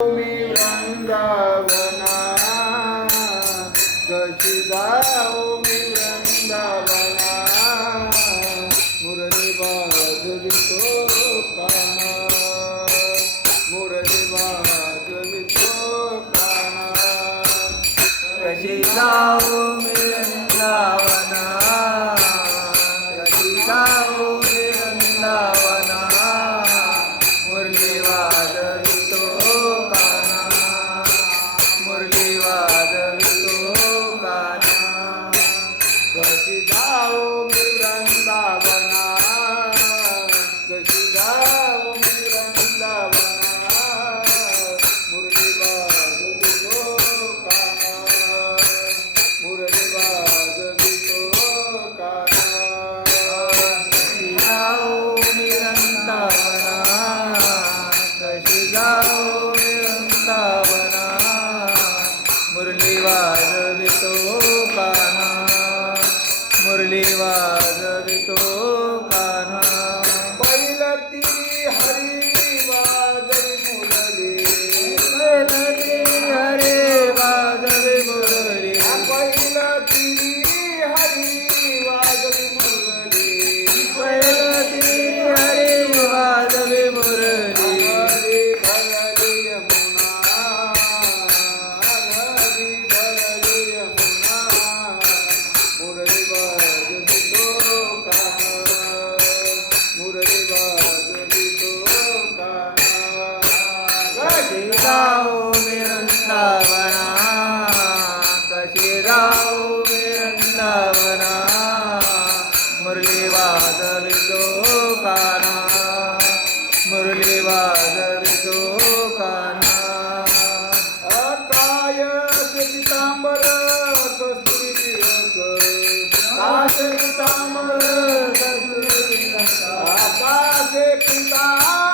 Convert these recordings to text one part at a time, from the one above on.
मी वृंदावना कशी जाऊ मी वृंदावना मुरली बाजली तो काना मुरली बाजली तो कशी जाऊ राहू वृंदावना कशी राहू वृंदावना मुरली वाजवितो काना मुरली वाजवितो काना काय सीतांबर कसुरी काय सीतांबर कसुरी काय सीता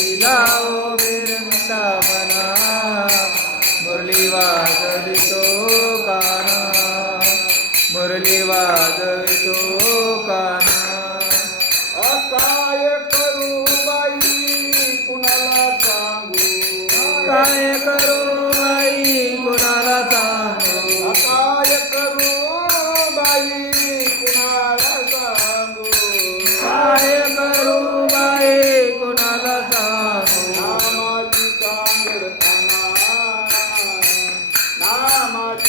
तिला ओ वृंदावना मुरली वाजवितो काना मुरली वाजवी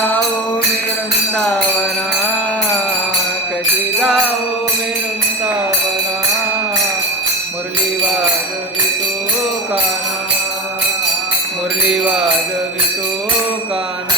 जाओ वृंदावना कशी जाओ वृंदावना? मुरली वाजवितो काना मुरली वाजवितो काना